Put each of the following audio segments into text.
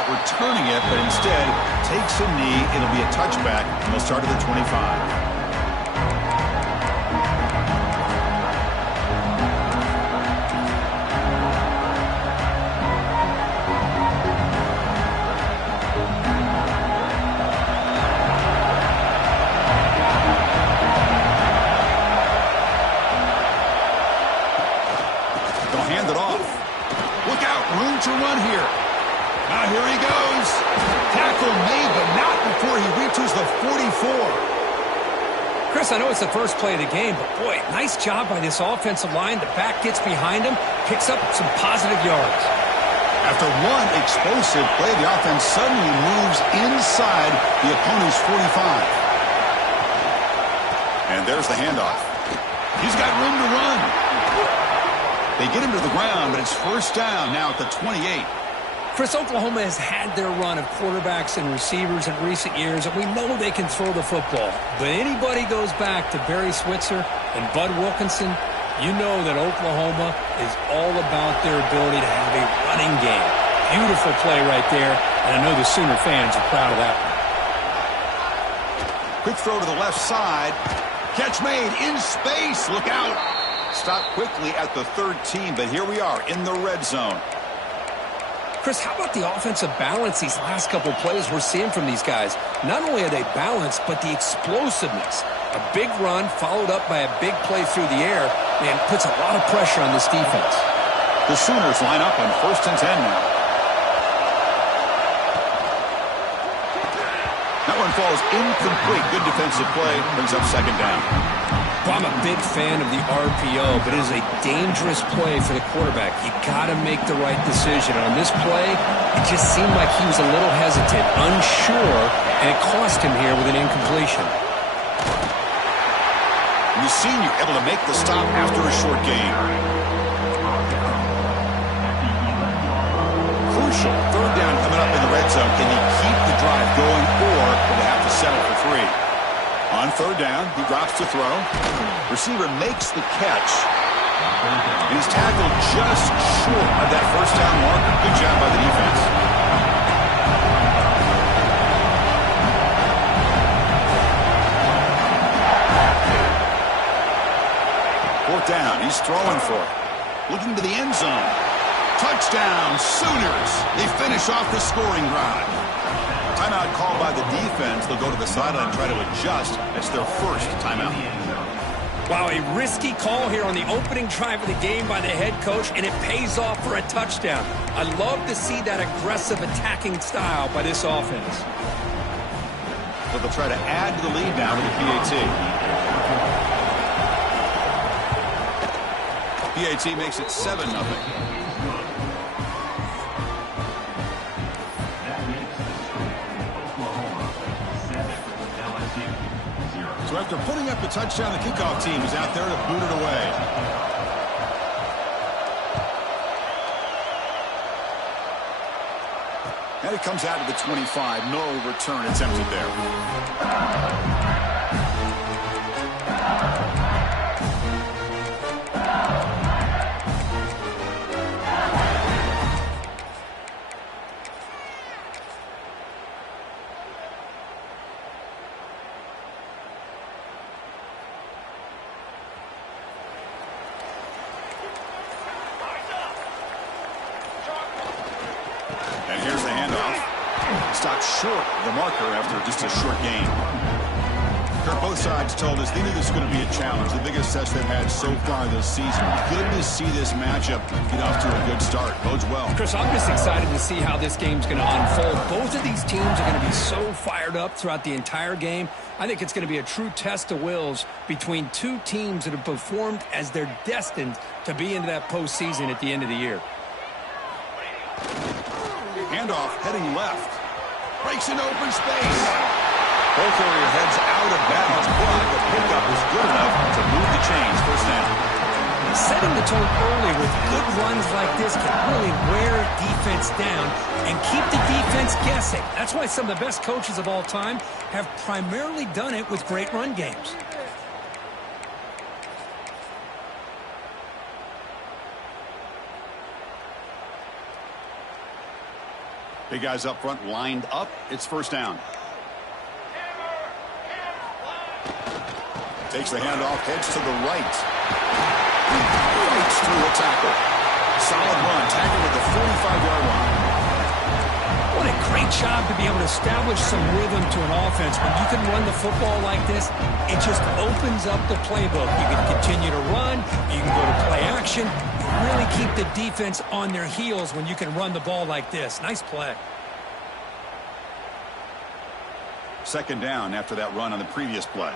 about returning it, but instead takes a knee. It'll be a touchback, and they'll start at the 25. To run here. Now here he goes. Tackle made, but not before he reaches the 44. Chris, I know it's the first play of the game, but boy, nice job by this offensive line. The back gets behind him, picks up some positive yards. After one explosive play, the offense suddenly moves inside the opponent's 45. And there's the handoff. He's got room to run. They get him to the ground, but it's first down now at the 28. Chris, Oklahoma has had their run of quarterbacks and receivers in recent years, and we know they can throw the football. But anybody goes back to Barry Switzer and Bud Wilkinson, you know that Oklahoma is all about their ability to have a running game. Beautiful play right there, and I know the Sooner fans are proud of that one. Quick throw to the left side. Catch made in space. Look out. Stopped quickly at the 13, but here we are in the red zone. Chris, how about the offensive balance these last couple plays we're seeing from these guys? Not only are they balanced, but the explosiveness. A big run followed up by a big play through the air, and puts a lot of pressure on this defense. The Sooners line up on 1st and 10 now. That one falls incomplete. Good defensive play. Brings up 2nd down. Well, I'm a big fan of the RPO, but it is a dangerous play for the quarterback. You got to make the right decision. On this play, it just seemed like he was a little hesitant, unsure, and it cost him here with an incompletion. The senior able to make the stop after a short gain. Crucial 3rd down coming up in the red zone. Can he keep the drive going, or will they have to settle for 3? On 3rd down, he drops to throw. Receiver makes the catch. And he's tackled just short of that 1st down marker. Good job by the defense. 4th down, he's throwing for it. Looking to the end zone. Touchdown, Sooners. They finish off the scoring drive. Timeout called by the defense. They'll go to the sideline and try to adjust. It's their first timeout. Wow, a risky call here on the opening drive of the game by the head coach, and it pays off for a touchdown. I love to see that aggressive attacking style by this offense. So they'll try to add to the lead now with the PAT. PAT makes it 7-0. So after putting up the touchdown, the kickoff team is out there to boot it away. And it comes out to the 25. No return attempted there. And here's the handoff. Stopped short of the marker after just a short gain. Kirk, both sides told us they knew this was going to be a challenge, the biggest test they've had so far this season. Good to see this matchup get off to a good start. Bodes well. Chris, I'm just excited to see how this game's going to unfold. Both of these teams are going to be so fired up throughout the entire game. I think it's going to be a true test of wills between two teams that have performed as they're destined to be into that postseason at the end of the year. Handoff heading left. Breaks into open space. Ball carrier heads out of bounds, but the pickup is good enough to move the chains. First down. Setting the tone early with good runs like this can really wear defense down and keep the defense guessing. That's why some of the best coaches of all time have primarily done it with great run games. Big guys up front lined up. It's first down. Takes the handoff, heads to the right. Fights through a tackle. Solid run, tackle at the 45-yard line. What a great job to be able to establish some rhythm to an offense. When you can run the football like this, it just opens up the playbook. You can continue to run. You can go to play action. You really keep the defense on their heels when you can run the ball like this. Nice play. Second down after that run on the previous play.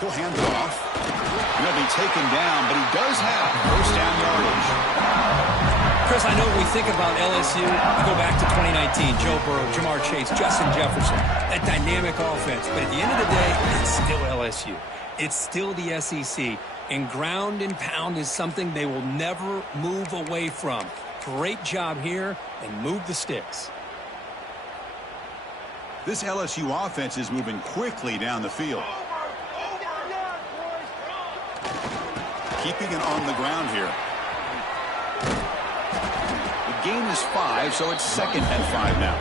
He'll hand it off. He'll be taken down, but he does have first down yardage. Chris, I know when we think about LSU, we go back to 2019, Joe Burrow, Jamar Chase, Justin Jefferson, that dynamic offense. But at the end of the day, it's still LSU. It's still the SEC. And ground and pound is something they will never move away from. Great job here, and move the sticks. This LSU offense is moving quickly down the field. Keeping it on the ground here. The gain is 5, so it's second and 5 now.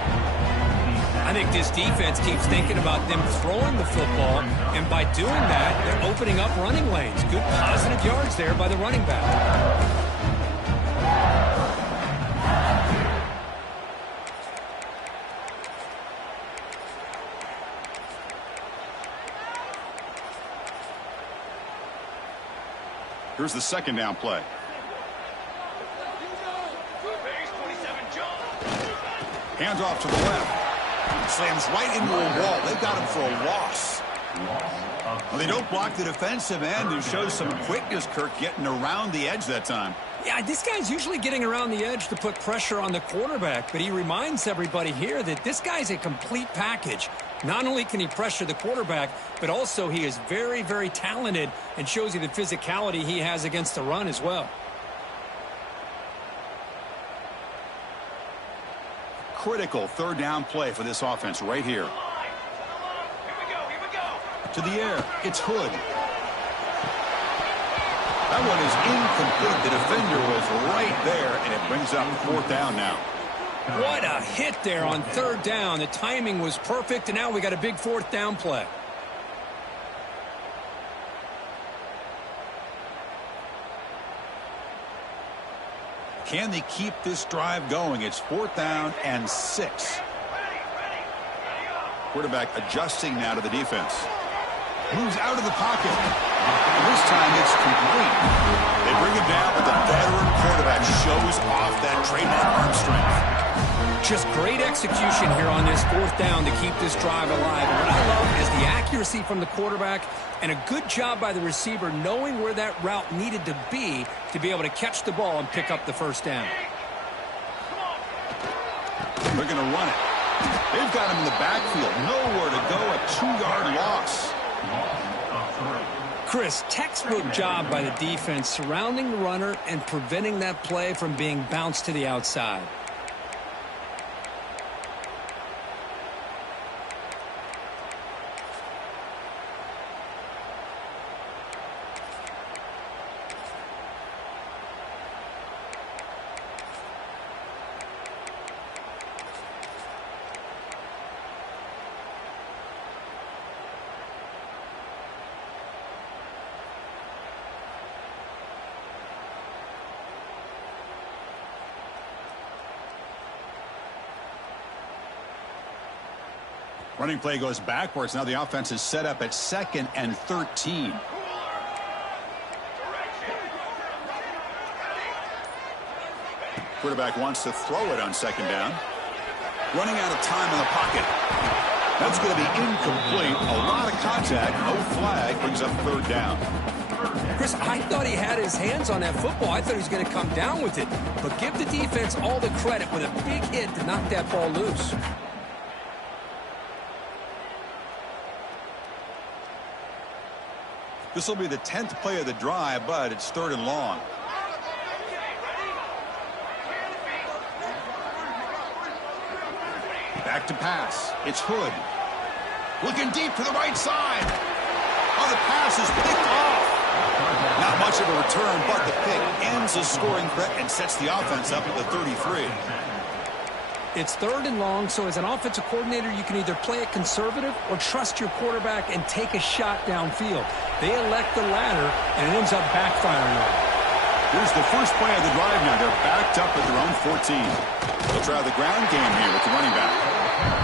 I think this defense keeps thinking about them throwing the football, and by doing that, they're opening up running lanes. Good positive yards there by the running back. Here's the second down play. Hands off to the left. Slams right into a wall. They got him for a loss. Well, they don't block the defensive end and show some quickness, Kirk, getting around the edge that time. Yeah, this guy's usually getting around the edge to put pressure on the quarterback, but he reminds everybody here that this guy's a complete package. Not only can he pressure the quarterback, but also he is very, very talented and shows you the physicality he has against the run as well. Critical third down play for this offense right here. To the air, it's Hood. That one is incomplete. The defender was right there, and it brings up fourth down now. What a hit there on third down. The timing was perfect, and now we got a big fourth down play. Can they keep this drive going? It's fourth down and 6. Quarterback adjusting now to the defense. Moves out of the pocket. This time it's complete. They bring him down, but the veteran quarterback shows off that trademark arm strength. Just great execution here on this fourth down to keep this drive alive. And what I love is the accuracy from the quarterback and a good job by the receiver knowing where that route needed to be able to catch the ball and pick up the first down. They're going to run it. They've got him in the backfield. Nowhere to go, a 2-yard loss. Chris, textbook job by the defense surrounding the runner and preventing that play from being bounced to the outside. Running play goes backwards. Now the offense is set up at 2nd and 13. Quarterback wants to throw it on 2nd down. Running out of time in the pocket. That's going to be incomplete. A lot of contact. No flag. Brings up 3rd down. Chris, I thought he had his hands on that football. I thought he was going to come down with it. But give the defense all the credit with a big hit to knock that ball loose. This will be the 10th play of the drive, but it's 3rd and long. Back to pass. It's Hood. Looking deep to the right side. Oh, the pass is picked off. Not much of a return, but the pick ends the scoring threat and sets the offense up at the 33. It's 3rd and long, so as an offensive coordinator, you can either play it conservative or trust your quarterback and take a shot downfield. They elect the latter, and it ends up backfiring on them. Here's the first play of the drive now. They're backed up at their own 14. They'll try the ground game here with the running back.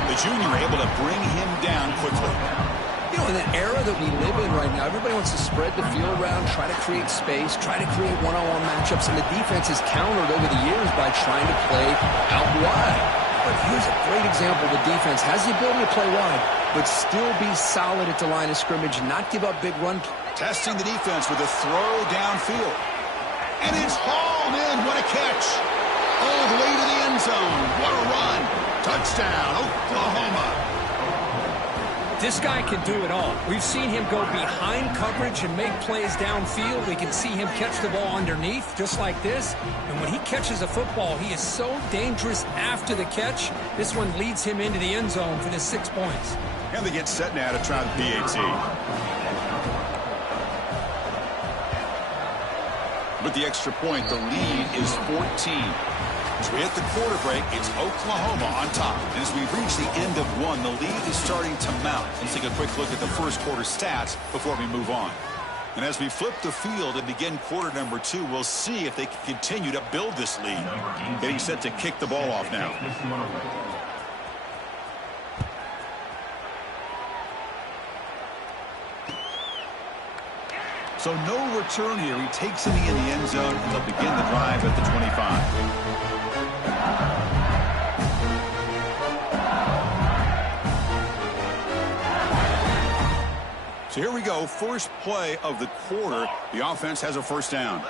The junior able to bring him down quickly. You know, in the era that we live in right now, everybody wants to spread the field around, try to create space, try to create one-on-one matchups, and the defense is countered over the years by trying to play out wide. But here's a great example. The defense has the ability to play wide, but still be solid at the line of scrimmage and not give up big run. Testing the defense with a throw downfield. And it's hauled in. What a catch. All the way to the end zone. What a run. Touchdown, Oklahoma. This guy can do it all. We've seen him go behind coverage and make plays downfield. We can see him catch the ball underneath, just like this. And when he catches a football, he is so dangerous after the catch. This one leads him into the end zone for the 6 points. And they get set now to try the PAT. With the extra point, the lead is 14. As we hit the quarter break, it's Oklahoma on top. And as we reach the end of one, the lead is starting to mount. Let's take a quick look at the first quarter stats before we move on. And as we flip the field and begin quarter number 2, we'll see if they can continue to build this lead. Getting set to kick the ball off now. So no return here. He takes it in the end zone, and they'll begin the drive at the 25. So here we go. First play of the quarter. The offense has a first down.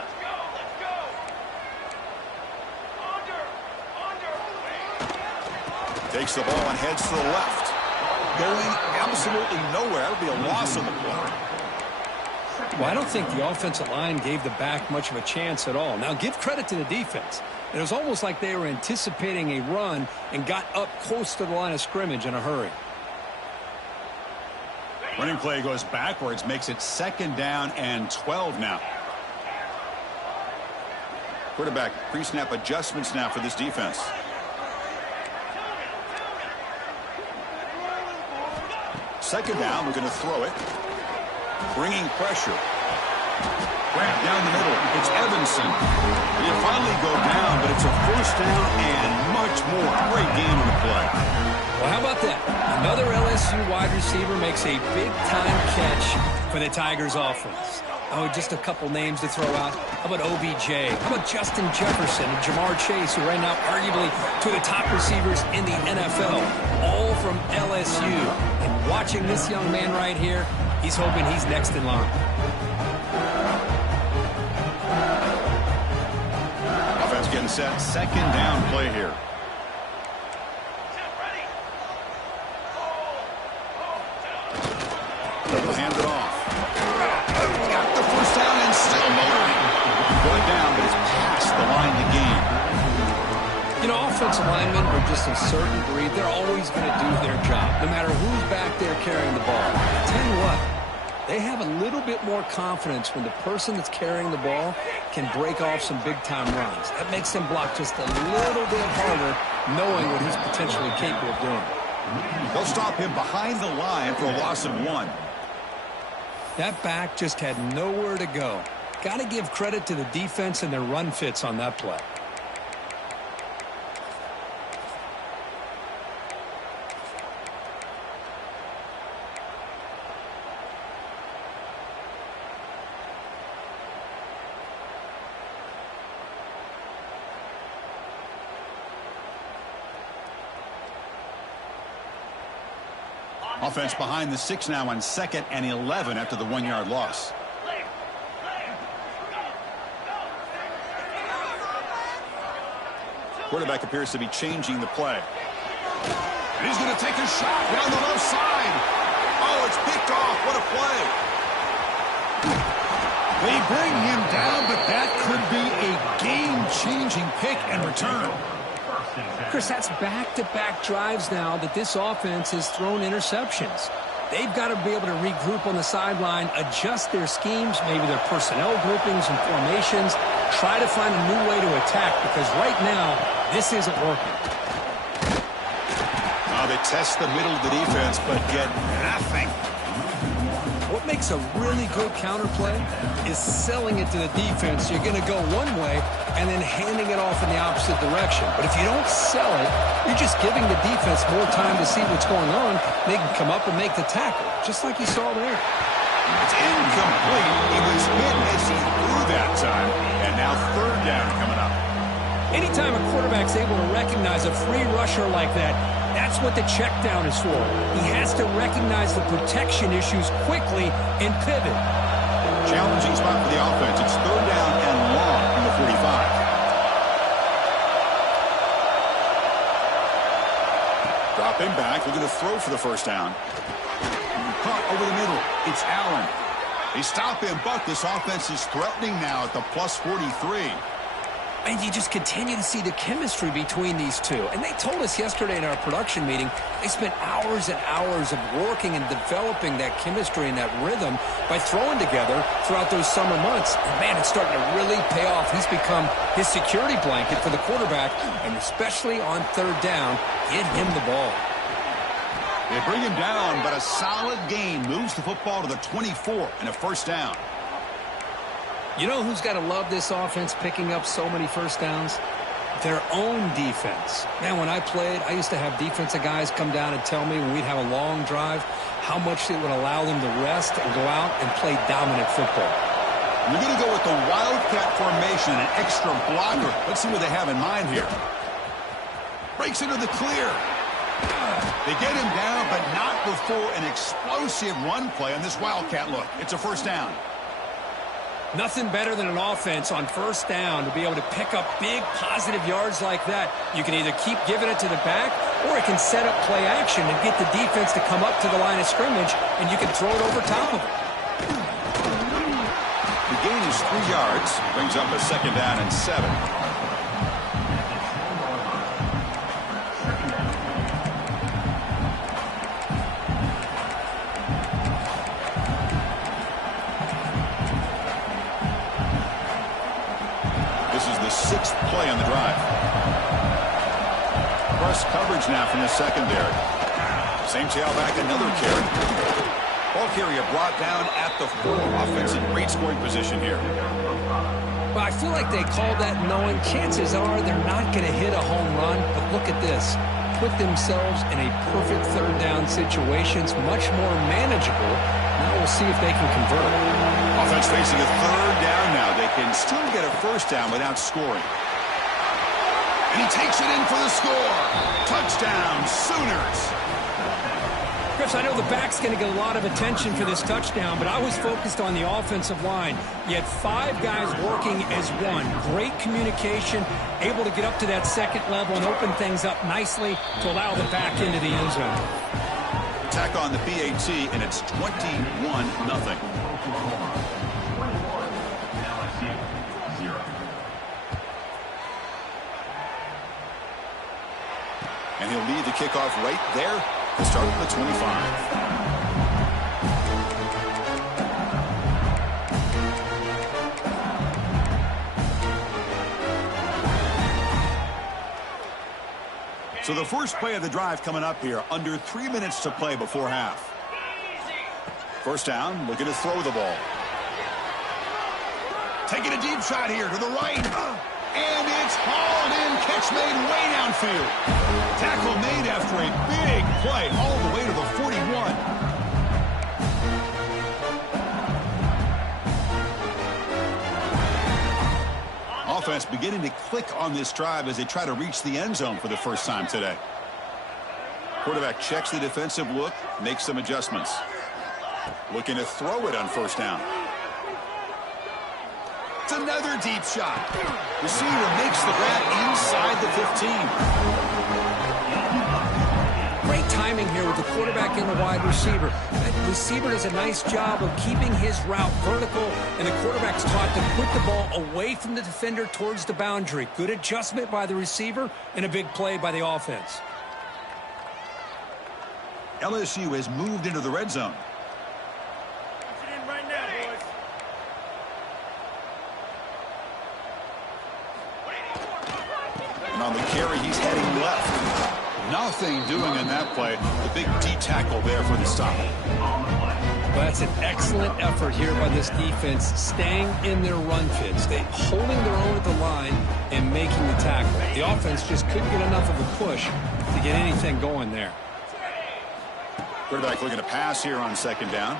Takes the ball and heads to the left. Going absolutely nowhere. It'll be a loss on the play. Well, I don't think the offensive line gave the back much of a chance at all. Now, give credit to the defense. It was almost like they were anticipating a run and got up close to the line of scrimmage in a hurry. Running play goes backwards, makes it 2nd down and 12 now. Quarterback pre-snap adjustments now for this defense. Second down, we're going to throw it. Bringing pressure. Grant down the middle. It's Evanson. He'll finally go down, but it's a first down and much more. Great game on the play. Well, how about that? Another LSU wide receiver makes a big-time catch for the Tigers offense. Oh, just a couple names to throw out. How about OBJ? How about Justin Jefferson and Jamar Chase, who right now arguably two of the top receivers in the NFL, all from LSU. And watching this young man right here, he's hoping he's next in line. Offense getting set. 2nd down play here. He'll hand it off. Got the first down and still motoring. Going down, but it's past the line to gain. You know, offensive linemen are just a certain breed. They're always going to do their job, no matter who's back there carrying the ball. I tell you what, they have a little bit more confidence when the person that's carrying the ball can break off some big-time runs. That makes them block just a little bit harder, knowing what he's potentially capable of doing. They'll stop him behind the line for a loss of 1. That back just had nowhere to go. Got to give credit to the defense and their run fits on that play. Offense behind the 6 now on 2nd and 11 after the 1-yard loss. Quarterback appears to be changing the play. And he's going to take a shot down the left side. Oh, it's picked off. What a play. They bring him down, but that could be a game-changing pick and return. Chris, that's back-to-back drives now that this offense has thrown interceptions. they've got to be able to regroup on the sideline, adjust their schemes, maybe their personnel groupings and formations, try to find a new way to attack because right now, this isn't working. They test the middle of the defense, but get nothing. What makes a really good counterplay is selling it to the defense. You're going to go one way and then handing it off in the opposite direction. But if you don't sell it, you're just giving the defense more time to see what's going on. They can come up and make the tackle, just like you saw there. It's incomplete. He was hit as he threw that time. And now third down coming up. Anytime a quarterback's able to recognize a free rusher like that, that's what the check down is for. He has to recognize the protection issues quickly and pivot. Challenging spot for the offense. It's third down and long from the 45. Dropping back, looking to throw for the first down. Caught over the middle. It's Allen. They stop him, but this offense is threatening now at the plus 43. And you just continue to see the chemistry between these two. And they told us yesterday in our production meeting, they spent hours and hours of working and developing that chemistry and that rhythm by throwing together throughout those summer months. And, man, it's starting to really pay off. He's become his security blanket for the quarterback, and especially on third down, get him the ball. They bring him down, but a solid gain moves the football to the 24 and a first down. You know who's got to love this offense picking up so many first downs? Their own defense. Man, when I played, I used to have defensive guys come down and tell me when we'd have a long drive how much it would allow them to rest and go out and play dominant football. We're going to go with the Wildcat formation, an extra blocker. Let's see what they have in mind here. Breaks into the clear. They get him down, but not before an explosive run play on this Wildcat look. It's a first down. Nothing better than an offense on first down to be able to pick up big positive yards like that. You can either keep giving it to the back or it can set up play action and get the defense to come up to the line of scrimmage and you can throw it over top of it. The gain is 3 yards, brings up a second down and 7. Sixth play on the drive. Press coverage now from the secondary. Same tailback, another carry. Ball carrier brought down at the 4. Offense in great scoring position here. Well, I feel like they called that knowing chances are they're not going to hit a home run, but look at this. Put themselves in a perfect third down situation. It's much more manageable. Now we'll see if they can convert. Offense facing a third down now. They can still get a first down without scoring. And he takes it in for the score. Touchdown, Sooners. Chris, I know the back's going to get a lot of attention for this touchdown, but I was focused on the offensive line. You had 5 guys working as one. Great communication, able to get up to that second level and open things up nicely to allow the back into the end zone. Attack on the PAT, and it's 21-0. And he'll lead the kickoff right there to start from the 25. So the first play of the drive coming up here, under 3 minutes to play before half. First down, looking to throw the ball. Taking a deep shot here to the right. And it's hauled in, catch made way downfield. Tackle made after a big play all the way to the 41. Offense beginning to click on this drive as they try to reach the end zone for the first time today. Quarterback checks the defensive look, makes some adjustments. Looking to throw it on first down. It's another deep shot. Receiver makes the grab inside the 15. Great timing here with the quarterback and the wide receiver. That receiver does a nice job of keeping his route vertical, and the quarterback's taught to put the ball away from the defender towards the boundary. Good adjustment by the receiver and a big play by the offense. LSU has moved into the red zone. And on the carry, he's heading left. Nothing doing in that play. The big D tackle there for the stop. Well, that's an excellent effort here by this defense, staying in their run fits. They holding their own at the line and making the tackle. The offense just couldn't get enough of a push to get anything going there. Quarterback looking to pass here on second down.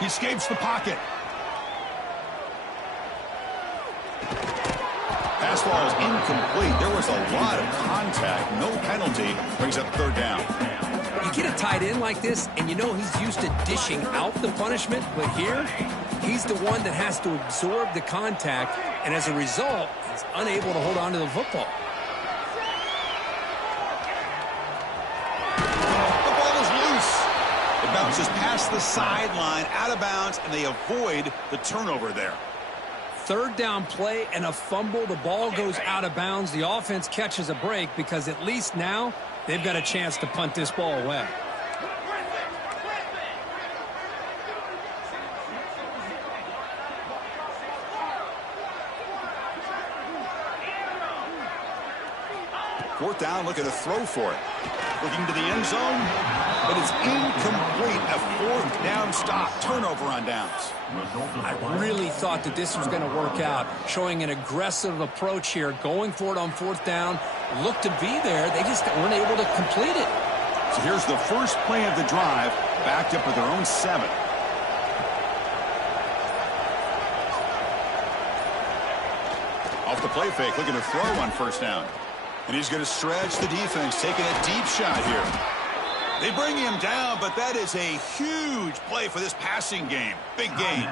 He escapes the pocket. Pass ball is incomplete. There was a lot of contact. No penalty. Brings up third down. You get a tight end like this, and you know he's used to dishing out the punishment, but here, he's the one that has to absorb the contact, and as a result, he's unable to hold on to the football. The ball is loose. It bounces past the sideline, out of bounds, and they avoid the turnover there. Third down play and a fumble. The ball goes out of bounds. The offense catches a break because at least now they've got a chance to punt this ball away. Fourth down, looking to throw for it. Looking to the end zone, but it's incomplete. A fourth down stop. Turnover on downs. I really thought that this was going to work out, showing an aggressive approach here, going for it on fourth down. Looked to be there. They just weren't able to complete it. So here's the first play of the drive, backed up at their own 7. Off the play fake, looking to throw on first down. And he's going to stretch the defense, taking a deep shot here. They bring him down, but that is a huge play for this passing game. Big gain.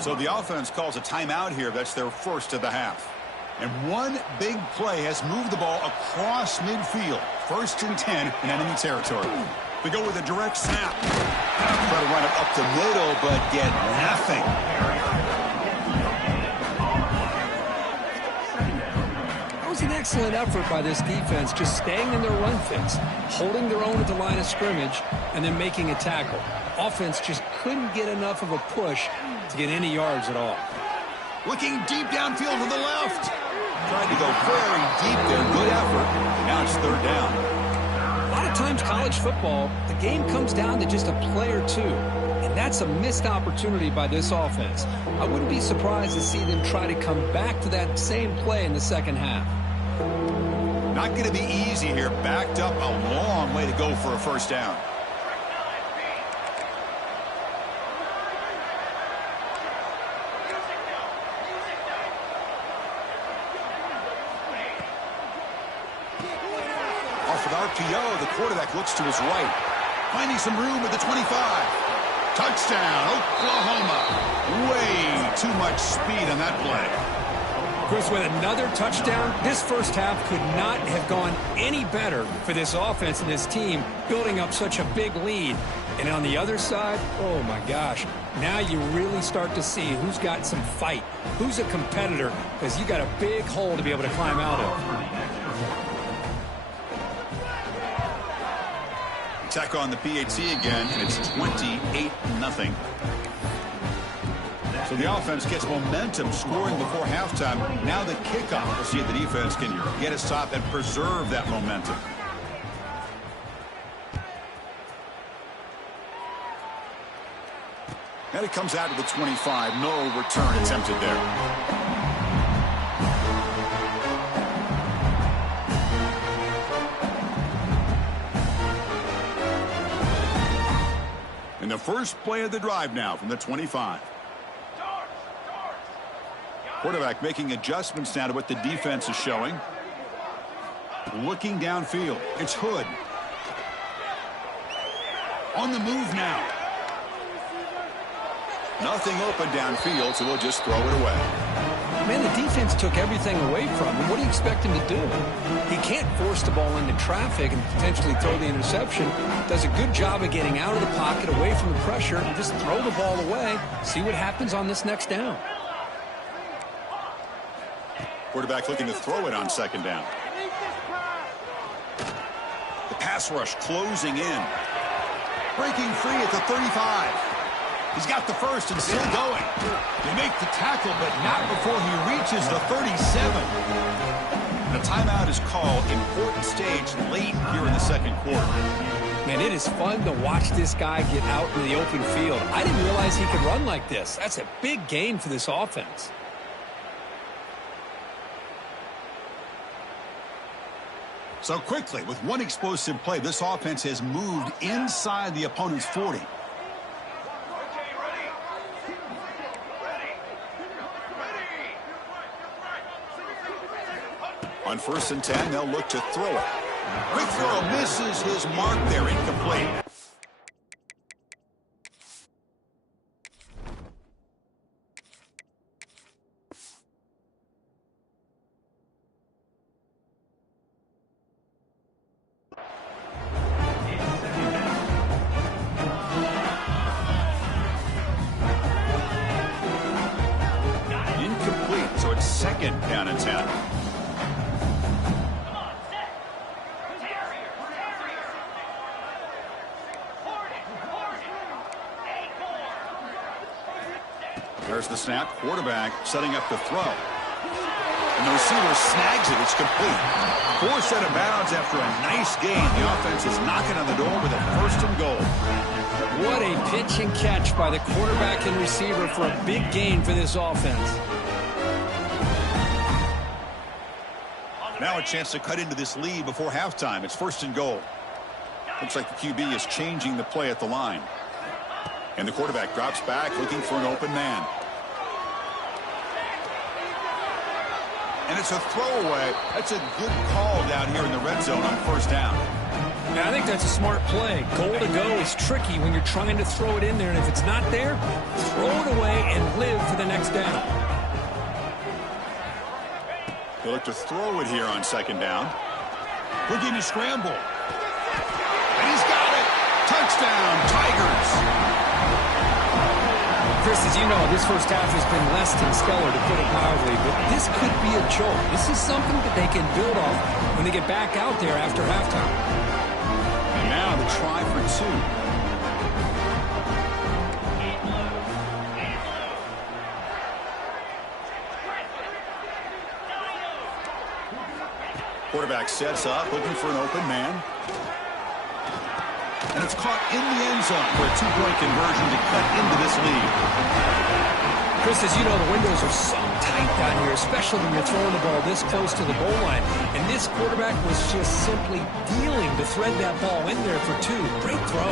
So the offense calls a timeout here. That's their first of the half. And one big play has moved the ball across midfield. 1st and 10 in enemy territory. We go with a direct snap. Try to run it up the middle, but get nothing. An excellent effort by this defense, just staying in their run fits, holding their own at the line of scrimmage, and then making a tackle. Offense just couldn't get enough of a push to get any yards at all. Looking deep downfield to the left. Tried to go very deep there. Good effort. Now it's third down. A lot of times college football, the game comes down to just a play or two. And that's a missed opportunity by this offense. I wouldn't be surprised to see them try to come back to that same play in the second half. Not going to be easy here. Backed up a long way to go for a first down. Off an RPO, the quarterback looks to his right. Finding some room at the 25. Touchdown, Oklahoma. Way too much speed on that play. Chris, with another touchdown, this first half could not have gone any better for this offense and this team, building up such a big lead. And on the other side, oh my gosh, now you really start to see who's got some fight, who's a competitor, because you got a big hole to be able to climb out of. Check on the PAT again, and it's 28-0. So the offense gets momentum, scoring before halftime. Now the kickoff. We'll see if the defense can get a stop and preserve that momentum. And it comes out to the 25. No return attempted there. And the first play of the drive now from the 25. Quarterback making adjustments now to what the defense is showing. Looking downfield. It's Hood. On the move now. Nothing open downfield, so we'll just throw it away. Man, the defense took everything away from him. What do you expect him to do? He can't force the ball into traffic and potentially throw the interception. Does a good job of getting out of the pocket, away from the pressure, and just throw the ball away. See what happens on this next down. Quarterback looking to throw it on second down. The Pass rush closing in. Breaking free at the 35. He's got the first and still going. They make the tackle, but not before he reaches the 37. The timeout is called. Important stage late here in the second quarter. Man, it is fun to watch this guy get out in the open field. I didn't realize he could run like this. That's a big gain for this offense. So quickly, with one explosive play, this offense has moved inside the opponent's 40. On 1st and 10, they'll look to throw it. Quick throw misses his mark there, incomplete. Incomplete, so it's 2nd down and 10. There's the snap. Quarterback setting up the throw. And the receiver snags it. It's complete. Forced out of bounds after a nice gain. The offense is knocking on the door with a 1st and goal. What a pitch and catch by the quarterback and receiver for a big gain for this offense. Now a chance to cut into this lead before halftime. It's 1st and goal. Looks like the QB is changing the play at the line. And the quarterback drops back looking for an open man. And it's a throwaway. That's a good call down here in the red zone on 1st down. Yeah, I think that's a smart play. Goal to go is tricky when you're trying to throw it in there, and if it's not there, throw it away and live for the next down. He'll look to throw it here on 2nd down. Looking to scramble. And he's got it. Touchdown, Tigers. Chris, as you know, this first half has been less than stellar, to put it mildly, but this could be a jolt. This is something that they can build off when they get back out there after halftime. And now the try for 2. Quarterback sets up, looking for an open man. And it's caught in the end zone for a 2-point conversion to cut into this lead. Chris, as you know, the windows are so tight down here, especially when you're throwing the ball this close to the goal line. And this quarterback was just simply dealing to thread that ball in there for 2. Great throw.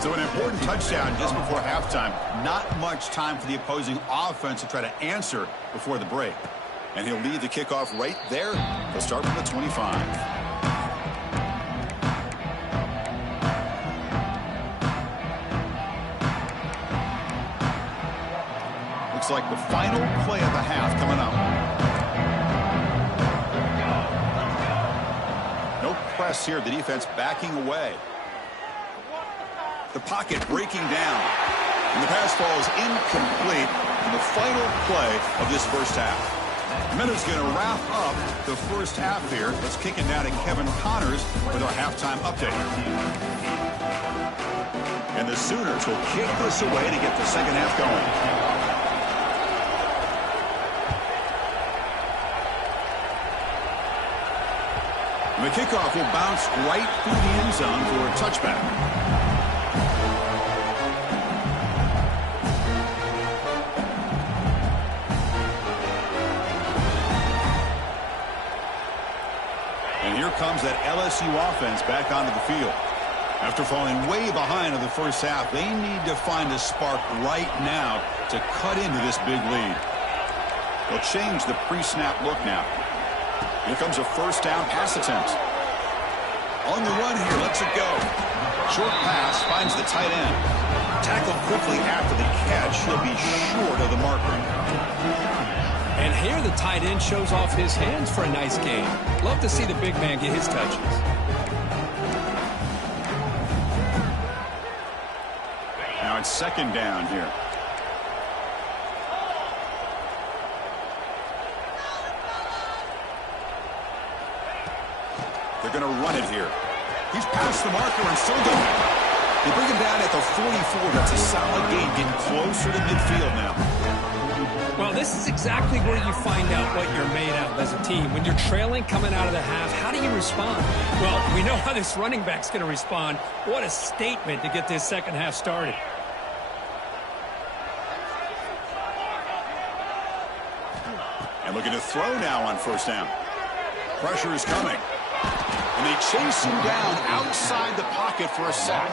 So an important touchdown just before halftime. Not much time for the opposing offense to try to answer before the break. And he'll lead the kickoff right there. He'll start from the 25. Looks like the final play of the half coming up. No press here. The defense backing away. The pocket breaking down. And the pass falls incomplete in the final play of this first half. Minutes going to wrap up the first half here. Let's kick it down to Kevin Connors with our halftime update. And the Sooners will kick this away to get the second half going. The kickoff will bounce right through the end zone for a touchback. And here comes that LSU offense back onto the field. After falling way behind in the first half, they need to find a spark right now to cut into this big lead. They'll change the pre-snap look now. Here comes a first down pass attempt. On the run here, lets it go. Short pass, finds the tight end. Tackled quickly after the catch. He'll be short of the marker. And here the tight end shows off his hands for a nice gain. Love to see the big man get his touches. Now it's second down here. They're going to run it here. He's past the marker and still going. They bring him down at the 44. That's a solid gain, getting closer to midfield now. Well, this is exactly where you find out what you're made of as a team. When you're trailing coming out of the half, how do you respond? Well, we know how this running back's going to respond. What a statement to get this second half started. And looking to throw now on first down. Pressure is coming. And they chase him down outside the pocket for a sack.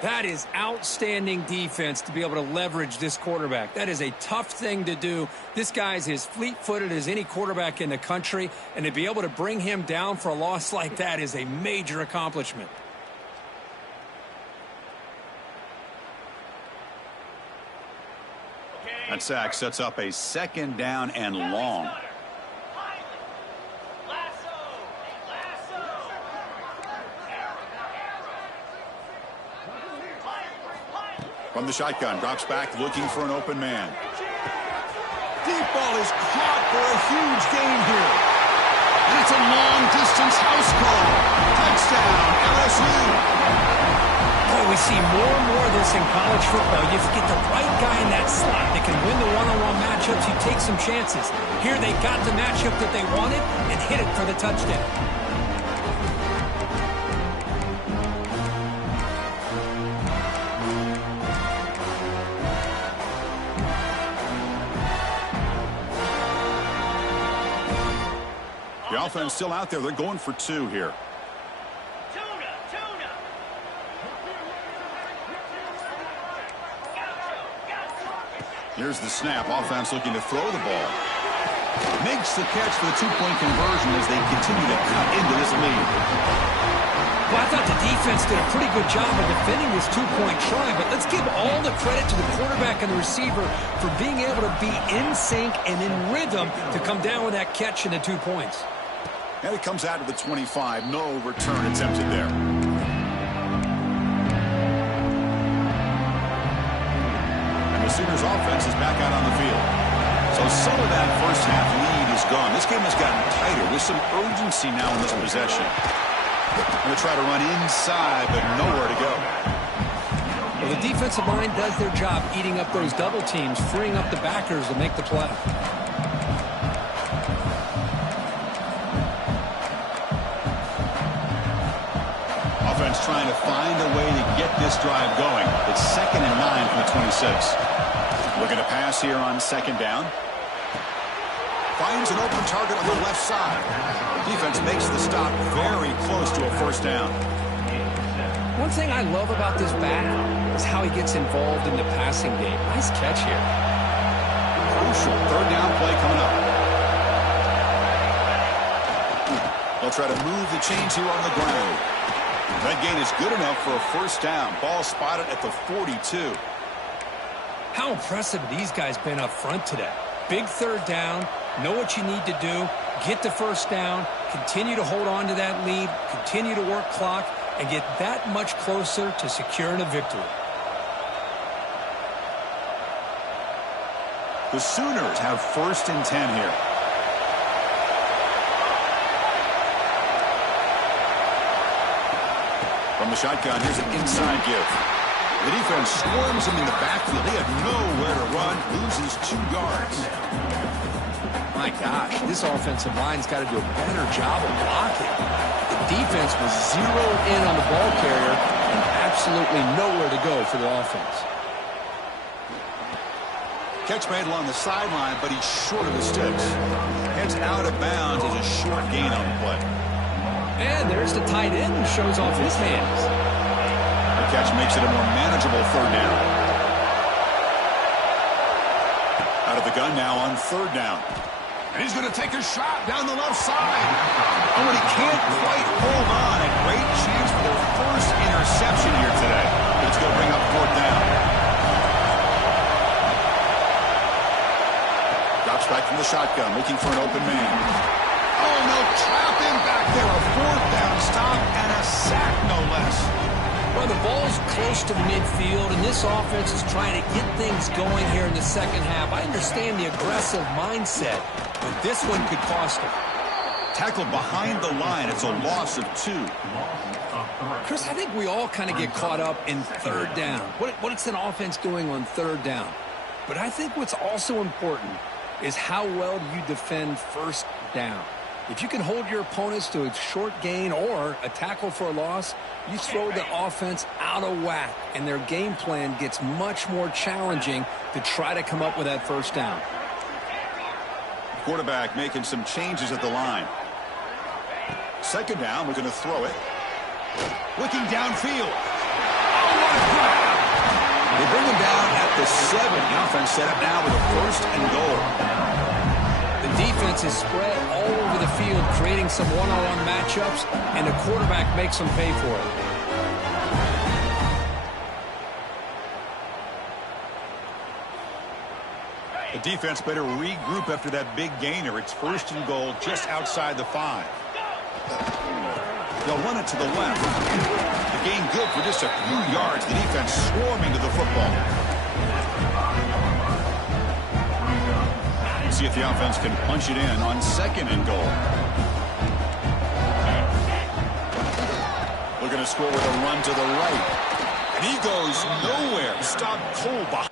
That is outstanding defense to be able to leverage this quarterback. That is a tough thing to do. This guy's as fleet-footed as any quarterback in the country, and to be able to bring him down for a loss like that is a major accomplishment. That sack sets up a second down and long. From the shotgun, drops back, looking for an open man. Deep ball is caught for a huge gain here. And it's a long-distance house call. Touchdown, LSU. Boy, we see more and more of this in college football. If you get the right guy in that slot that can win the one-on-one matchups, you take some chances. Here they got the matchup that they wanted and hit it for the touchdown. The offense still out there. They're going for two here. Here's the snap. Offense looking to throw the ball. Makes the catch for the two-point conversion as they continue to cut into this lead. Well, I thought the defense did a pretty good job of defending this two-point try, but let's give all the credit to the quarterback and the receiver for being able to be in sync and in rhythm to come down with that catch and the 2 points. And it comes out of the 25. No return attempted there. And the Sooners offense is back out on the field. So some of that first half lead is gone. This game has gotten tighter with some urgency now in this possession. Going to try to run inside, but nowhere to go. Well, the defensive line does their job eating up those double teams, freeing up the backers to make the play. Offense trying to find a way to get this drive going. It's 2nd and 9 from the 26. Looking to pass here on second down. Finds an open target on the left side. Defense makes the stop very close to a first down. One thing I love about this back is how he gets involved in the passing game. Nice catch here. Crucial third down play coming up. They'll try to move the chains here on the ground. That gain is good enough for a first down. Ball spotted at the 42. How impressive these guys been up front today. Big third down, know what you need to do, get the first down, continue to hold on to that lead, continue to work clock, and get that much closer to securing a victory. The Sooners have 1st and 10 here. From the shotgun, here's an inside give. The defense swarms him in the backfield. They have nowhere to run. Loses 2 yards. My gosh, this offensive line's got to do a better job of blocking. The defense was zeroed in on the ball carrier and absolutely nowhere to go for the offense. Catch made along the sideline, but he's short of the sticks. Heads out of bounds as a short gain on the play. And there's the tight end who shows off his hands. The catch makes it a more manageable third down. Out of the gun now on third down. And he's going to take a shot down the left side. Oh, and he can't quite hold on. A great chance for their first interception here today. It's going to bring up fourth down. Drops back from the shotgun, looking for an open man. Oh, no, trap him back there. A fourth down stop and a sack, no less. Well, the ball's close to the midfield, and this offense is trying to get things going here in the second half. I understand the aggressive mindset, but this one could cost them. Tackled behind the line. It's a loss of 2. Chris, I think we all kind of get caught up in third down. What's an offense doing on third down? But I think what's also important is how well do you defend first down. If you can hold your opponents to a short gain or a tackle for a loss, you throw the offense out of whack, and their game plan gets much more challenging to try to come up with that first down. Quarterback making some changes at the line. Second down, we're going to throw it. Looking downfield. They bring him down at the 7. The offense set up now with a 1st and goal. The defense is spread all over the field, creating some one-on-one matchups, and the quarterback makes them pay for it. The defense better regroup after that big gainer. It's 1st and goal just outside the 5. They'll run it to the left. The gain good for just a few yards. The defense swarming to the football. See if the offense can punch it in on 2nd and goal. We're going to score with a run to the right. And he goes nowhere. Stop cold behind.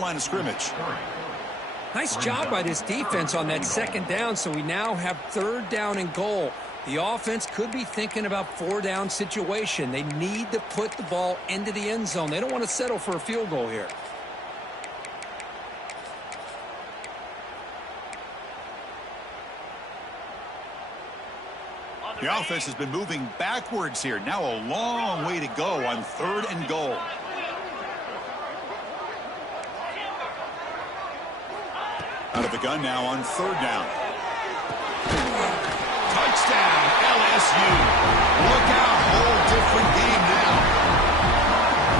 Line of scrimmage. Nice job by this defense on that 2nd down, so we now have 3rd down and goal. The offense could be thinking about 4-down situation. They need to put the ball into the end zone. They don't want to settle for a field goal here. The offense has been moving backwards here. Now a long way to go on 3rd and goal. Out of the gun now on 3rd down. Touchdown, LSU. Look out, whole different game now.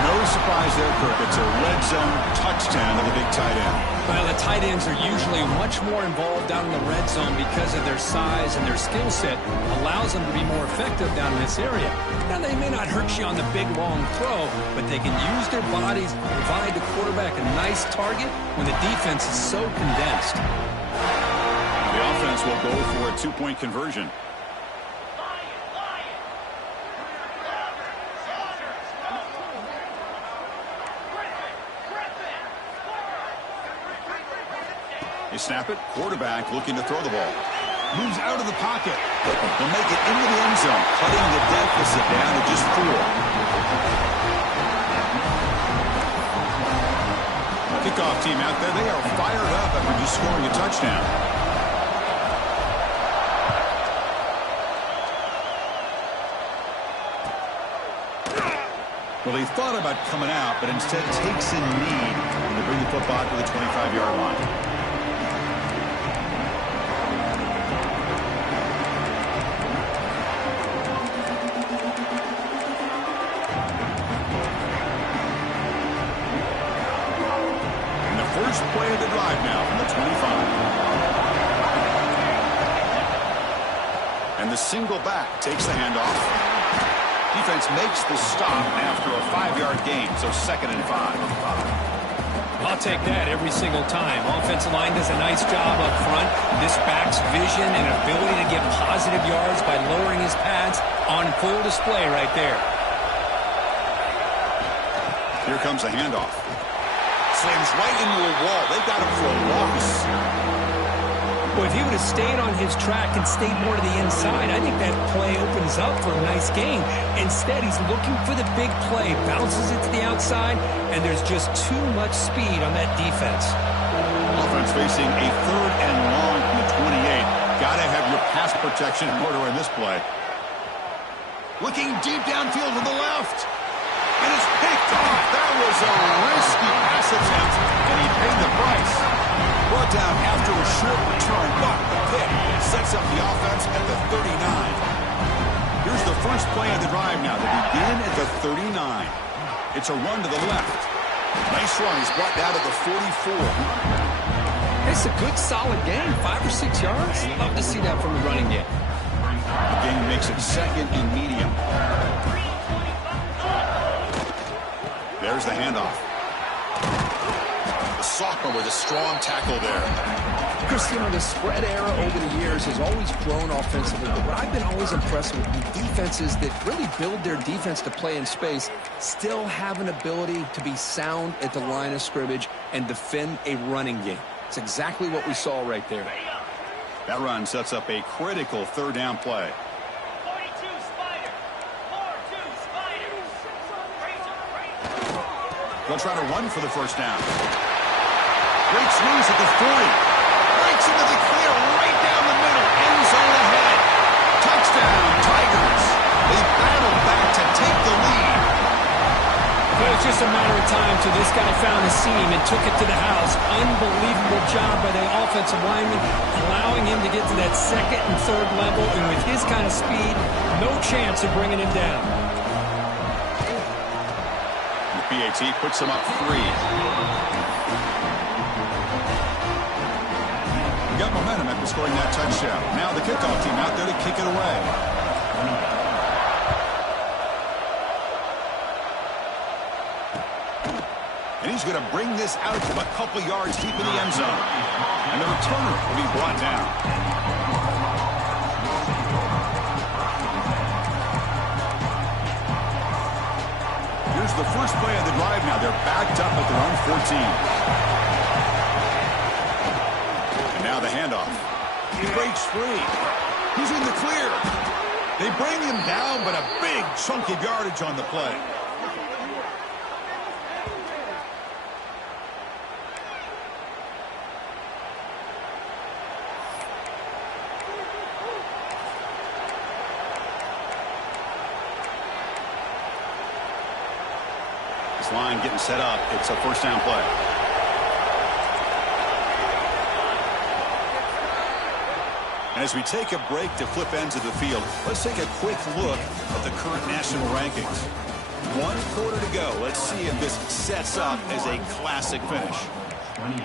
No surprise there, Kirk. It's a red zone touchdown to the big tight end. Well, the tight ends are usually much more involved down in the red zone because of their size and their skill set allows them to be more effective down in this area. Now, they may not hurt you on the big, long throw, but they can use their bodies to provide the quarterback a nice target when the defense is so condensed. The offense will go for a 2-point conversion. They snap it. Quarterback looking to throw the ball. Moves out of the pocket. He'll make it into the end zone, cutting the deficit down to just 4. Kickoff team out there. They are fired up after just scoring a touchdown. Well, they thought about coming out, but instead takes a knee when they bring the football to the 25-yard line. First play of the drive now from the 25. And the single back takes the handoff. Defense makes the stop after a 5-yard gain, so 2nd and 5. I'll take that every single time. Offensive line does a nice job up front. This back's vision and ability to get positive yards by lowering his pads on full display right there. Here comes a handoff. Slams right into a wall. They've got him for a loss. Well, if he would have stayed on his track and stayed more to the inside, I think that play opens up for a nice gain. Instead, he's looking for the big play, bounces it to the outside, and there's just too much speed on that defense. Offense facing a 3rd and long from the 28. Got to have your pass protection in order in this play. Looking deep downfield to the left. And it's picked off. That was a risky pass attempt, and he paid the price. Brought down after a short return, but the pick sets up the offense at the 39. Here's the first play of the drive now. They begin at the 39. It's a run to the left. Nice run. He's brought down to the 44. It's a good, solid game. 5 or 6 yards. Love to see that from the running game. The game makes it second and medium. There's the handoff. The sophomore with a strong tackle there. Chris, you know, the spread era over the years has always grown offensively, but what I've been always impressed with defenses that really build their defense to play in space still have an ability to be sound at the line of scrimmage and defend a running game. It's exactly what we saw right there. That run sets up a critical third down play. 42 Spiders. 4-2 Spiders. They'll try to run for the first down. Great squeeze at the 40. Breaks into the clear right down the middle. End zone ahead. Touchdown, Tigers. They battle back to take the lead. But it's just a matter of time till this guy found a seam and took it to the house. Unbelievable job by the offensive lineman, allowing him to get to that second and third level. And with his kind of speed, no chance of bringing him down. The PAT puts him up 3. We got momentum after scoring that touchdown. Now the kickoff team out there to kick it away. And he's going to bring this out from a couple yards deep in the end zone. And the returner will be brought down. Here's the first play of the drive now. They're backed up at their own 14. And now the handoff. He breaks free. He's in the clear. They bring him down, but a big chunk of yardage on the play. This line getting set up. It's a first down play. And as we take a break to flip ends of the field, let's take a quick look at the current national rankings. 1 quarter to go. Let's see if this sets up as a classic finish. 28.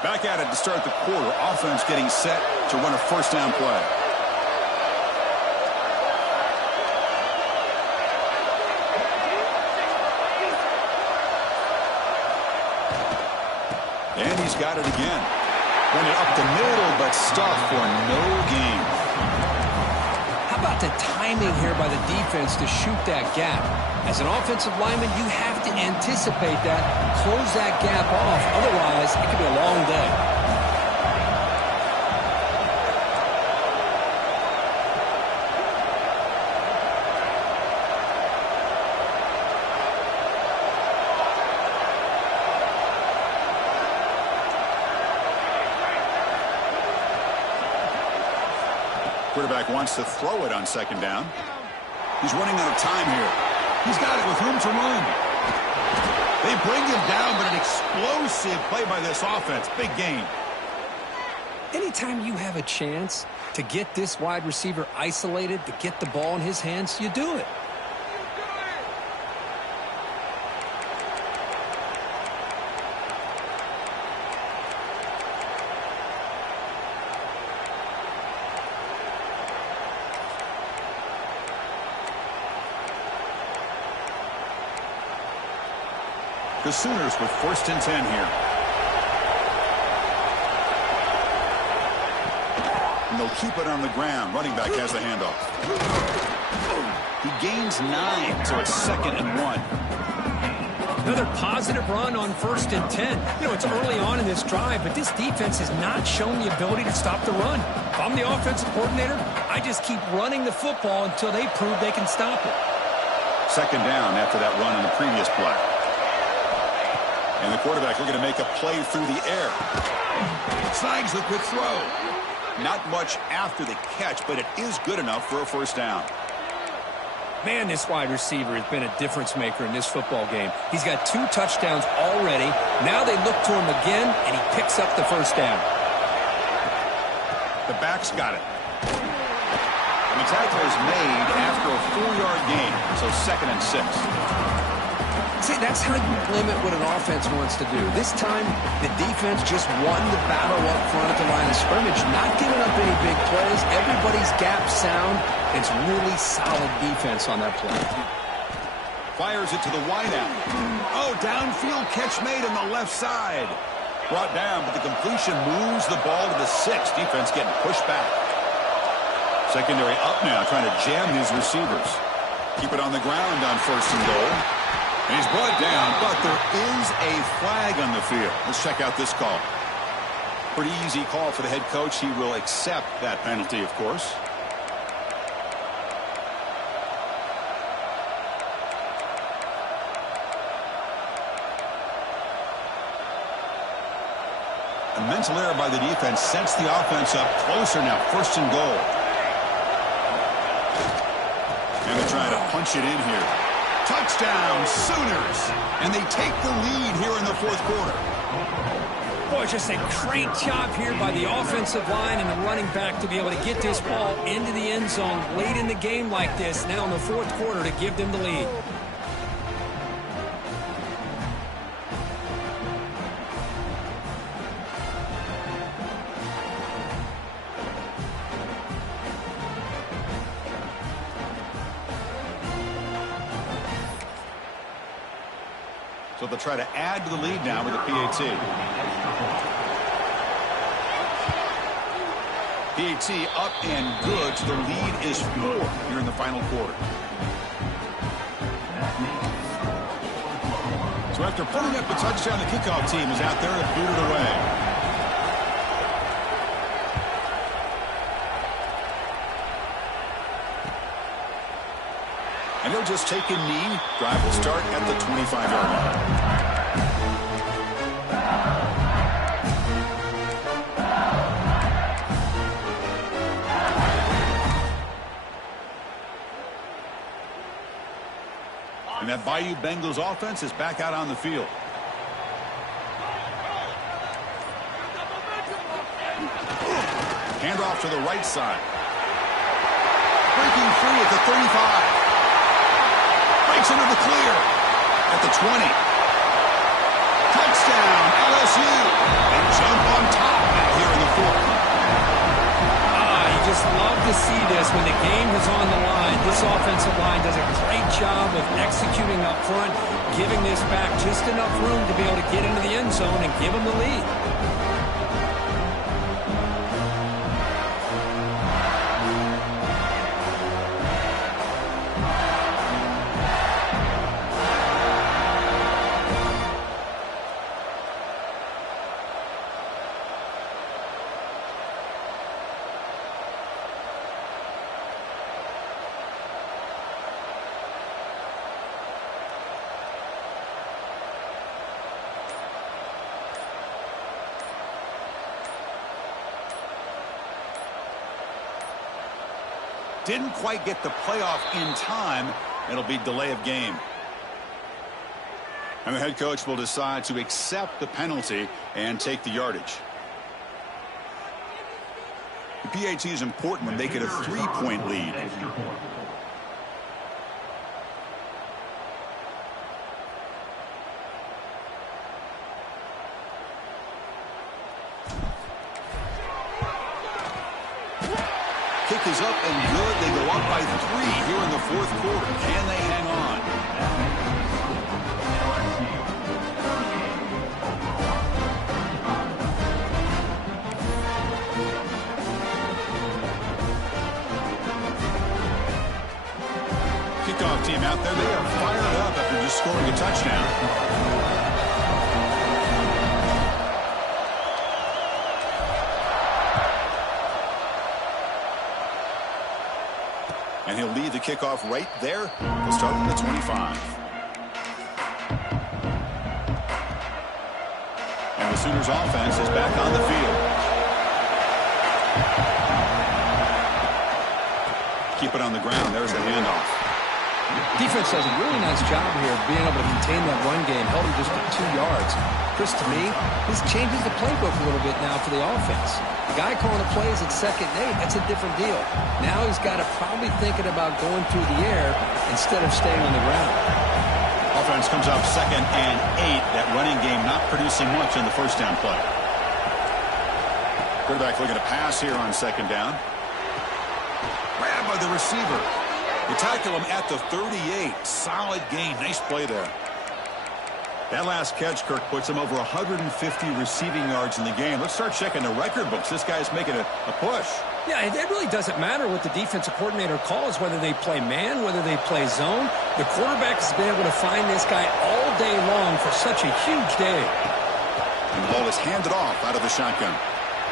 Back at it to start the quarter. Offense getting set to run a first down play. And he's got it again. Run it up the middle, but stuffed for no gain. How about the timing here by the defense to shoot that gap? As an offensive lineman, you have to anticipate that, close that gap off. Otherwise, it could be a long day. Quarterback wants to throw it on second down. He's running out of time here. He's got it with room to run. They bring him down, but an explosive play by this offense. Big gain. Anytime you have a chance to get this wide receiver isolated, to get the ball in his hands, you do it. The Sooners with 1st and 10 here. And they'll keep it on the ground. Running back has the handoff. He gains 9, so it's 2nd and 1. Another positive run on 1st and 10. You know, it's early on in this drive, but this defense has not shown the ability to stop the run. If I'm the offensive coordinator, I just keep running the football until they prove they can stop it. 2nd down after that run in the previous play. And the quarterback looking to make a play through the air. Snags the quick throw. Not much after the catch, but it is good enough for a first down. Man, this wide receiver has been a difference maker in this football game. He's got 2 touchdowns already. Now they look to him again, and he picks up the first down. The back's got it. tackle is made after a 4-yard gain, so 2nd and 6. See, that's how you limit what an offense wants to do. This time, the defense just won the battle up front at the line of scrimmage, not giving up any big plays. Everybody's gap sound. It's really solid defense on that play. Fires it to the wideout. Oh, downfield catch made on the left side. Brought down, but the completion moves the ball to the 6. Defense getting pushed back. Secondary up now, trying to jam these receivers. Keep it on the ground on 1st and goal. And he's brought down, but there is a flag on the field. Let's check out this call. Pretty easy call for the head coach. He will accept that penalty, of course. A mental error by the defense sets the offense up closer now. 1st and goal. And they're trying to punch it in here. Touchdown, Sooners. And they take the lead here in the 4th quarter. Boy, just a great job here by the offensive line and the running back to be able to get this ball into the end zone late in the game like this, now in the 4th quarter, to give them the lead. So they'll try to add to the lead now with a PAT. PAT up and good. So the lead is 4 here in the final quarter. So after putting up the touchdown, the kickoff team is out there to boot it away. And he'll just take a knee. Drive will start at the 25-yard line. And that Bayou Bengals offense is back out on the field. Handoff to the right side. Breaking free at the 35. Breaks into the clear at the 20. Touchdown, LSU. They jump on top now here in the 4th. You just love to see this when the game is on the line. This offensive line does a great job of executing up front, giving this back just enough room to be able to get into the end zone and give them the lead. Didn't quite get the playoff in time. It'll be delay of game. And the head coach will decide to accept the penalty and take the yardage. The PAT is important when they get a 3-point lead. Kick is up and good. They go up by 3 here in the 4th quarter. Can they hang on? Kickoff team out there. They are fired up after just scoring a touchdown. And he'll lead the kickoff right there. We'll start from the 25. And the Sooners offense is back on the field. Keep it on the ground. There's the handoff. Defense does a really nice job here of being able to contain that run game, held him just to 2 yards. Chris, to me, this changes the playbook a little bit now for the offense. The guy calling the plays at 2nd and 8, that's a different deal. Now he's got to probably thinking about going through the air instead of staying on the ground. Offense comes up 2nd and 8. That running game not producing much in the first down play. Quarterback looking to pass here on 2nd down. Grabbed by the receiver. They tackle him at the 38. Solid gain. Nice play there. That last catch, Kirk, puts him over 150 receiving yards in the game. Let's start checking the record books. This guy's making a push. Yeah, it really doesn't matter what the defensive coordinator calls, whether they play man, whether they play zone. The quarterback has been able to find this guy all day long for such a huge day. And the ball is handed off out of the shotgun.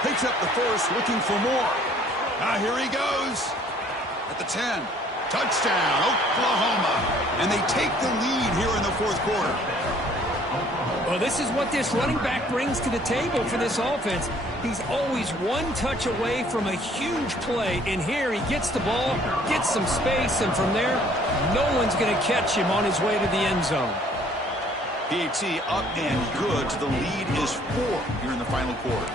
Picks up the first, looking for more. Now here he goes. At the 10. Touchdown, Oklahoma. And they take the lead here in the 4th quarter. Well, this is what this running back brings to the table for this offense. He's always one touch away from a huge play. And here he gets the ball, gets some space, and from there, no one's going to catch him on his way to the end zone. PAT up and good. The lead is 4 here in the final quarter.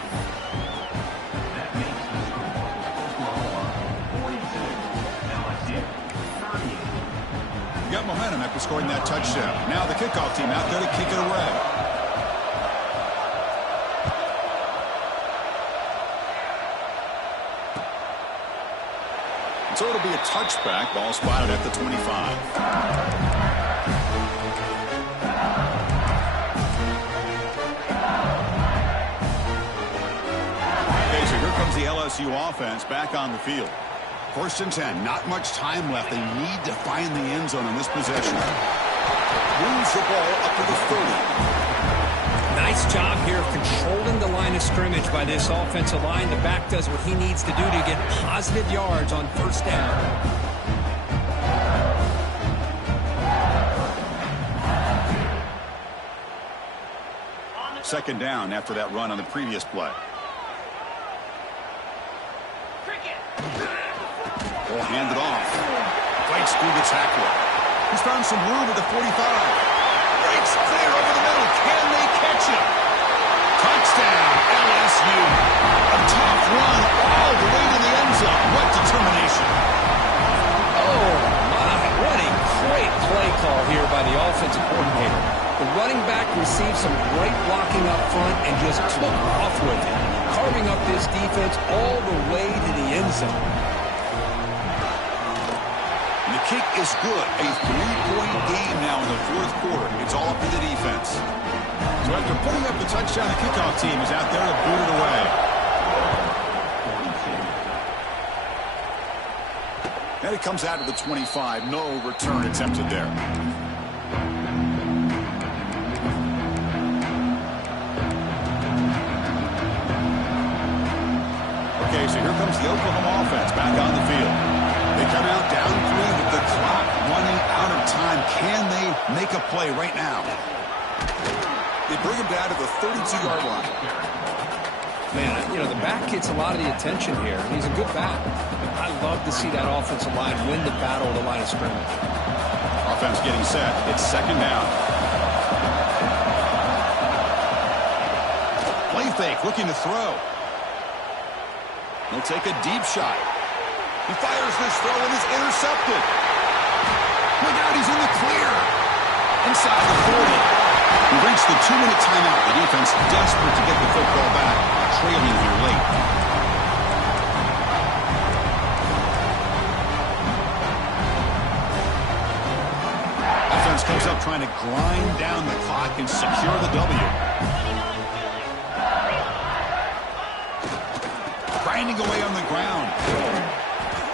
Got momentum after scoring that touchdown. Now the kickoff team out there to kick it away. So it'll be a touchback. Ball spotted at the 25. Okay, so here comes the LSU offense back on the field. 1st and 10. Not much time left. They need to find the end zone in this possession. Moves the ball up to the 30. Nice job here of controlling the line of scrimmage by this offensive line. The back does what he needs to do to get positive yards on 1st down. 2nd down after that run on the previous play. Ball handed off. Fights through the tackle. He's found some room at the 45. Breaks clear over the middle. Can they catch him? Touchdown, LSU. A tough run all the way to the end zone. What determination. Oh, my. What a great play call here by the offensive coordinator. The running back received some great blocking up front and just took off with it, carving up this defense all the way to the end zone. The kick is good. A 3-point game now in the 4th quarter. It's all up to the defense. So after putting up the touchdown, the kickoff team is out there to boot it away. And it comes out to the 25. No return attempted there. Okay, so here comes the Oklahoma offense back on the field. They come out down 3 with the clock running out of time. Can they make a play right now? They bring him down to the 32-yard line. Man, you know, the back gets a lot of the attention here. He's a good back. I love to see that offensive line win the battle of the line of scrimmage. Offense getting set. It's 2nd down. Play fake, looking to throw. He'll take a deep shot. He fires this throw and is intercepted. Look out, he's in the clear. Inside the 40. He reached the 2-minute timeout. The defense desperate to get the football back. Trailing here late. Offense comes up trying to grind down the clock and secure the W. Grinding away on the ground.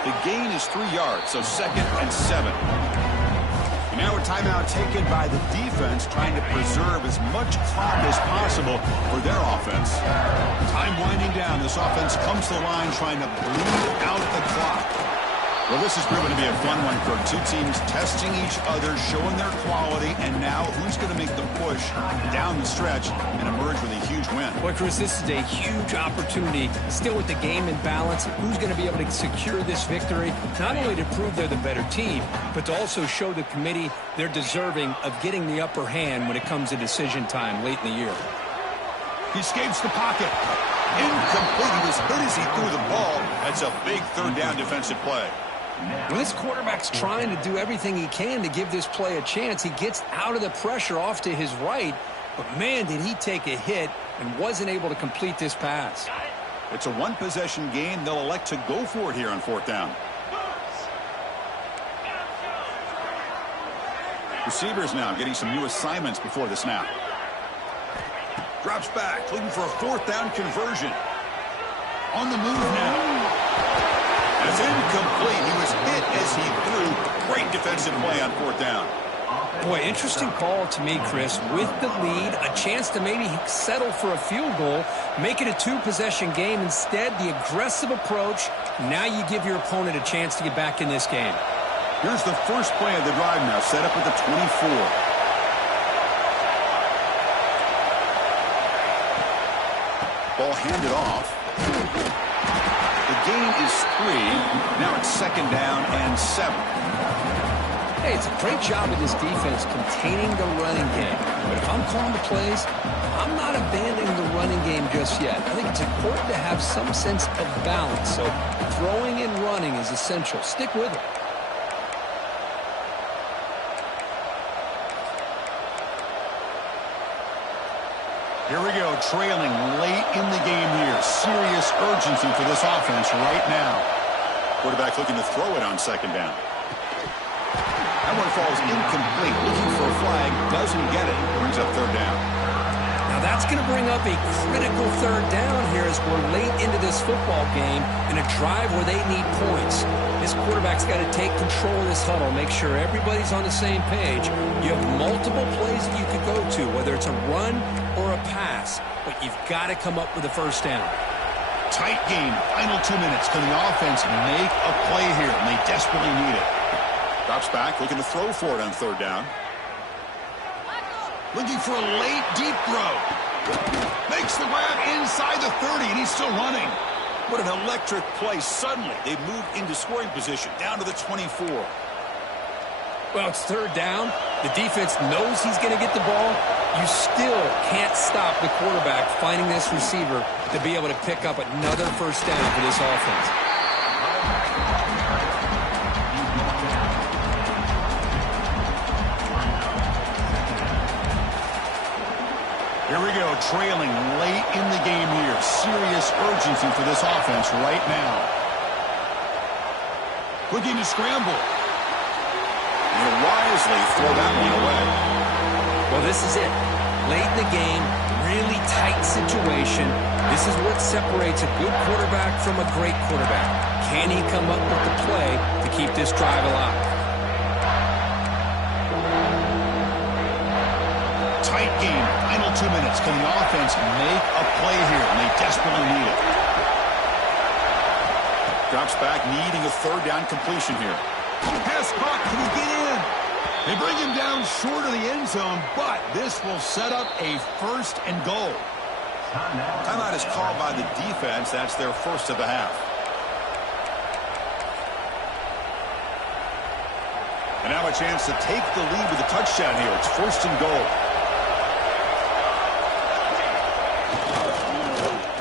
The gain is 3 yards, so 2nd and 7. And now a timeout taken by the defense, trying to preserve as much clock as possible for their offense. Time winding down. This offense comes to the line trying to bleed out the clock. Well, this has proven to be a fun one for two teams testing each other, showing their quality, and now who's going to make the push down the stretch and emerge with a huge win. Boy, Chris, this is a huge opportunity. Still with the game in balance, who's going to be able to secure this victory, not only to prove they're the better team, but to also show the committee they're deserving of getting the upper hand when it comes to decision time late in the year. He escapes the pocket. Incomplete. He was hit as he threw the ball. That's a big third down defensive play. Well, this quarterback's trying to do everything he can to give this play a chance. He gets out of the pressure off to his right, but man, did he take a hit and wasn't able to complete this pass. It's a one-possession game. They'll elect to go for it here on fourth down. Receivers now getting some new assignments before the snap. Drops back, looking for a fourth down conversion. On the move now. It's incomplete. He was hit as he threw. Great defensive play on fourth down. Boy, interesting call to me, Chris. With the lead, a chance to maybe settle for a field goal, make it a two-possession game. Instead, the aggressive approach. Now you give your opponent a chance to get back in this game. Here's the first play of the drive now, set up at the 24. Ball handed off. The gain is 3. Now it's second down and 7. Hey, it's a great job of this defense containing the running game. But if I'm calling the plays, I'm not abandoning the running game just yet. I think it's important to have some sense of balance. So throwing and running is essential. Stick with it. Here we go, trailing late in the game here. Serious urgency for this offense right now. Quarterback looking to throw it on second down. That one falls incomplete. Looking for a flag, doesn't get it. Brings up third down. Now that's going to bring up a critical third down here as we're late into this football game in a drive where they need points. This quarterback's got to take control of this huddle, make sure everybody's on the same page. You have multiple plays that you could go to, whether it's a run or a pass, but you've got to come up with a first down. Tight game. Final 2 minutes. Can the offense make a play here? And they desperately need it. Drops back, looking to throw for it on third down. Looking for a late deep throw. Makes the grab inside the 30, and he's still running. What an electric play. Suddenly, they've moved into scoring position, down to the 24. Well, it's third down. The defense knows he's going to get the ball. You still can't stop the quarterback finding this receiver to be able to pick up another first down for this offense. Here we go, trailing late in the game here. Serious urgency for this offense right now. Looking to scramble. And he'll wisely throw that one away. Well, this is it. Late in the game, really tight situation. This is what separates a good quarterback from a great quarterback. Can he come up with the play to keep this drive alive? Tight game. Final 2 minutes. Can the offense make a play here? And they desperately need it. Drops back, needing a third down completion here. Pass caught. Can he get in? They bring him down short of the end zone, but this will set up a first and goal. Timeout is called by the defense. That's their first of the half. And now a chance to take the lead with a touchdown here. It's first and goal.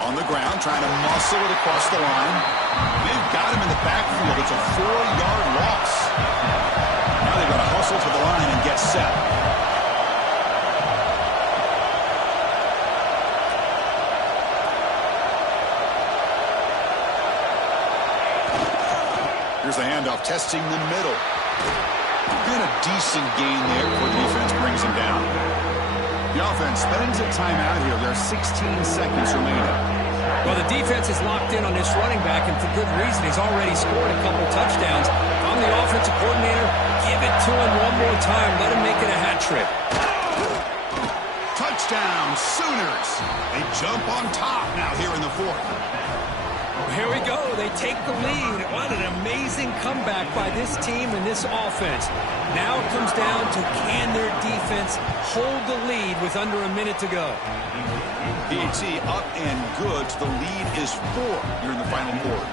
On the ground, trying to muscle it across the line. They've got him in the backfield. It's a 4-yard loss. Now they've got to hustle to the line and get set. Here's the handoff, testing the middle. And a decent gain there before the defense brings him down. The offense spending some time out here. There are 16 seconds remaining. Well, the defense is locked in on this running back, and for good reason. He's already scored a couple touchdowns. If I'm the offensive coordinator, give it to him one more time. Let him make it a hat trick. Touchdown, Sooners. They jump on top now here in the fourth. Here we go. They take the lead. What an amazing comeback by this team and this offense. Now it comes down to can their defense hold the lead with under a minute to go. PAT up and good. The lead is 4 here in the final quarter.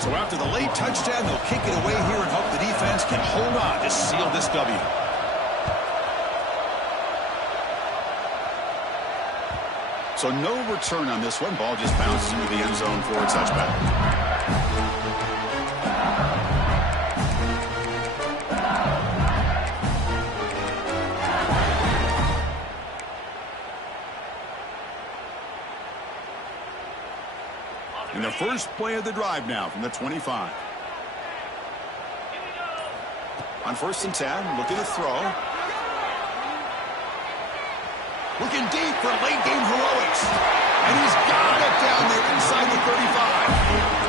So after the late touchdown, they'll kick it away here and hope the defense can hold on to seal this W. So no return on this one. Ball just bounces into the end zone for a touchback. And the first play of the drive now from the 25. On 1st and 10, looking to throw. Looking deep for late-game heroics. And he's got it down there inside the 35.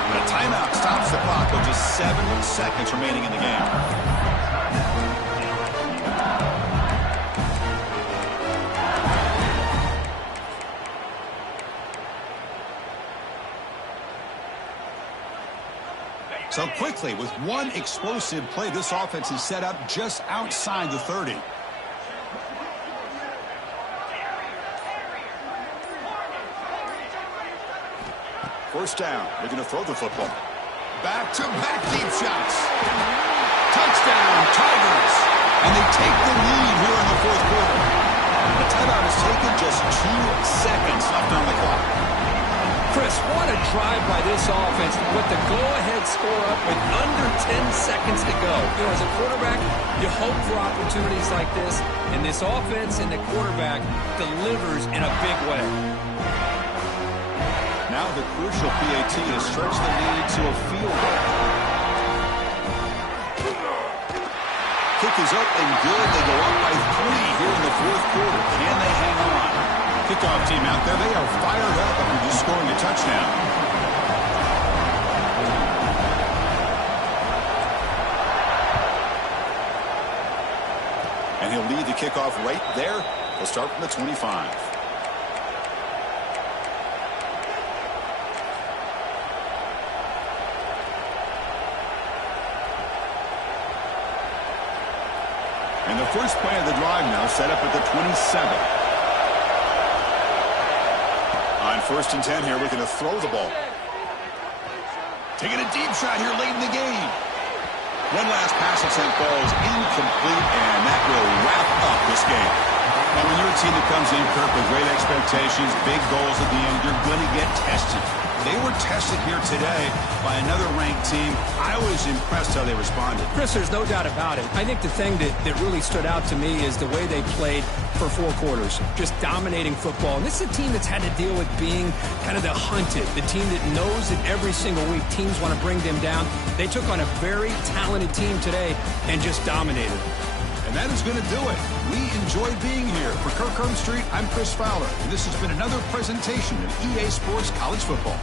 And a timeout stops the clock with just 7 seconds remaining in the game. So quickly, with one explosive play, this offense is set up just outside the 30. First down. They're going to throw the football. Back-to-back deep shots. Touchdown, Tigers. And they take the lead here in the 4th quarter. The timeout is taken, just 2 seconds left on the clock. Chris, what a drive by this offense to put the go-ahead score up with under 10 seconds to go. You know, as a quarterback, you hope for opportunities like this, and this offense and the quarterback delivers in a big way. Now the crucial PAT to stretch the lead to a field goal. Kick is up and good. They go up by 3 here in the 4th quarter. Can they hang on? Kickoff team out there, they are fired up after just scoring a touchdown. And he'll lead the kickoff right there. He'll start from the 25. And the first play of the drive now set up at the 27. On 1st and 10 here, we're going to throw the ball. Taking a deep shot here late in the game. One last pass attempt falls incomplete, and that will wrap up this game. And when you're a team that comes in, Kirk, with great expectations, big goals at the end, you're going to get tested. They were tested here today by another ranked team. I was impressed how they responded. Chris, there's no doubt about it. I think the thing that really stood out to me is the way they played for 4 quarters, just dominating football. And this is a team that's had to deal with being kind of the hunted, the team that knows that every single week teams want to bring them down. They took on a very talented team today and just dominated. And that is going to do it. We enjoyed being here. For Kirk Street, I'm Chris Fowler, and this has been another presentation of EA Sports College Football.